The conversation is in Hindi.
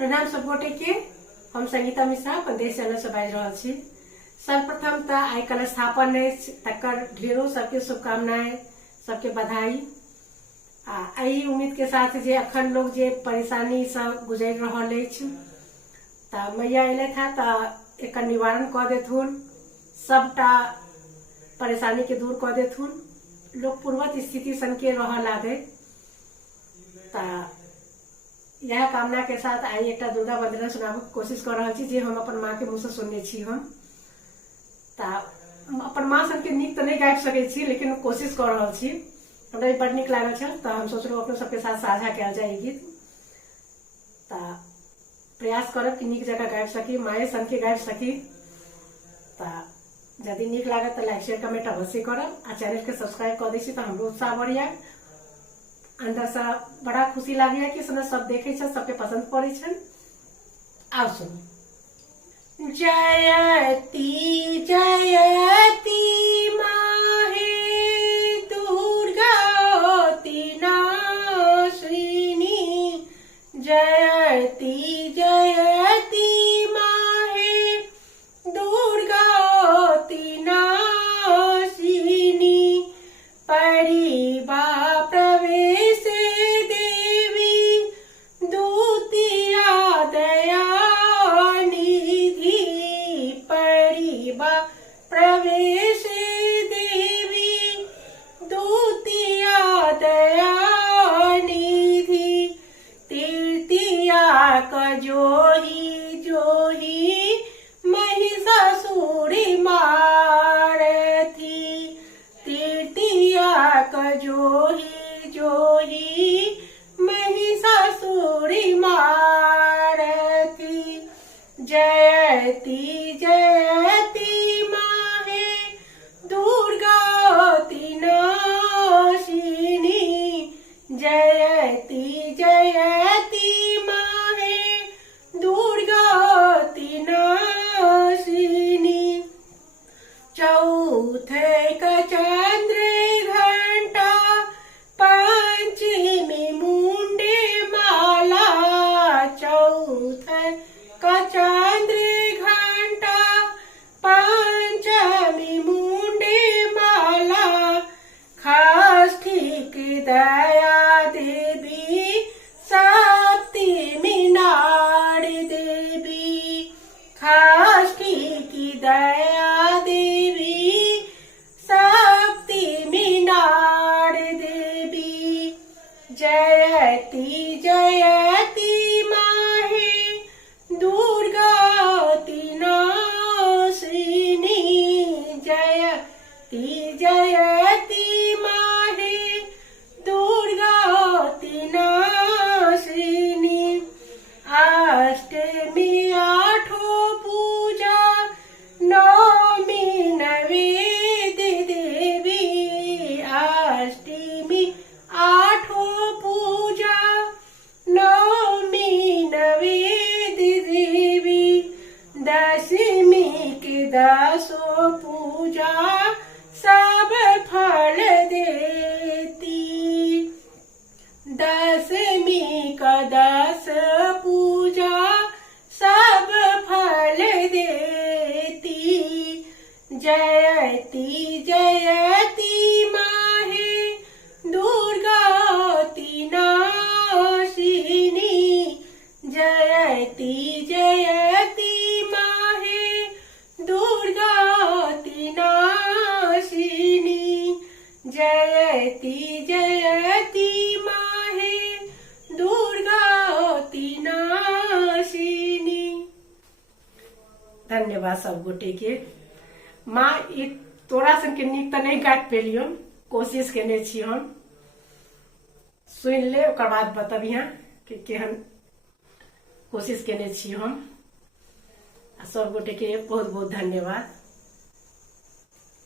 प्रणाम सब गोटे के। हम संगीता मिश्रा पंदेश चैनल से बाजि रहल छी। सर्वप्रथम तो आई कलश स्थापन तकर ढेरों सबके शुभकामनाएं, सबके बधाई। यही उम्मीद के साथ जे अखन लोग जे परेशानी सब गुजर रहल अछि त मैया अयले था त एकर निवारण क देथुन, सबटा परेशानी के दूर क देथुन, लोग पूर्वत स्थिति सन के रह लागे। यह कामना के साथ आई एक दुर्गा वंदना सुनाबे के कोशिश कर रहा छी जे हम अपन माँ के मुँह से सुनने छी। हम अपन माँ सबके नीक तो नहीं गाबि सके छी, लेकिन कोशिश कर रहा छी। हमरा बड़ नीक लागल छल तो हम सोचलहुँ अपने सबके साथ साझा कयल जाए गीत। प्रयास करब कि नीक जगह गाबि सकी, माए सन के गाबि सकी। यदि नीक लागत तो लाइक शेयर कमेंट अवश्य करब आ चैनल के सब्सक्राइब कर दै छी तो हमरो उत्साह बढ़ जाए। अंदर से बड़ा खुशी लगे कि सब देखे सबके पसंद पड़े छन। आओ सुन। जयती जयती माहे दुर्गावती नाशिनी, जयती जयती माहे दुर्गावती नाशिनी, परिबा प्रवेश देवी दूतिया दया निधि, परिबा प्रवेश देवी दूतिया दया निधि, तृतीया कजोही जोही महिषासुरी मारथी, तृतीया कजोही जोही महिषासुरी मारथी, जयती जयती माहे दुर्गावती नाशिनी, जयती जयती माहे दुर्गावती नाशिनी, चौथे चंद्र घंटा पंचमी मुंडे माला, चौथे चंद्र घंटा पंचमी मुंडे माला, खास ठीक दया देवी सप्तमी नाड़ी देवी, खास ठीक दया देवी सप्तमी नाड़ी देवी, जयती जयती माहे दुर्गावती नाशिनी, जयती जयती माहे दुर्गावती नाशिनी, अष्टमी आठों पूजा नवमी नवेद्य देवी, अष्टमी आठों पूजा नवमी नवेद्य देवी, दशमी के 10 पूजा सब फल देती, दशमी का 10 पूजा सब फल देती, जयती जयती माहे दुर्गावती नाशिनी, जयती जयती माहे दुर्गावती नाशिनी, जयती जयती माहे दुर्गावती नाशिनी। धन्यवाद सब गोटे के। माँ ई तोरा सन के नीक तो नहीं गाबि पेलियो, कोशिश केने छी हम। सुन ले ओकर बाद बतबिया कि केहन कोशिश केने छी हम। सब गोटे के बहुत बहुत धन्यवाद।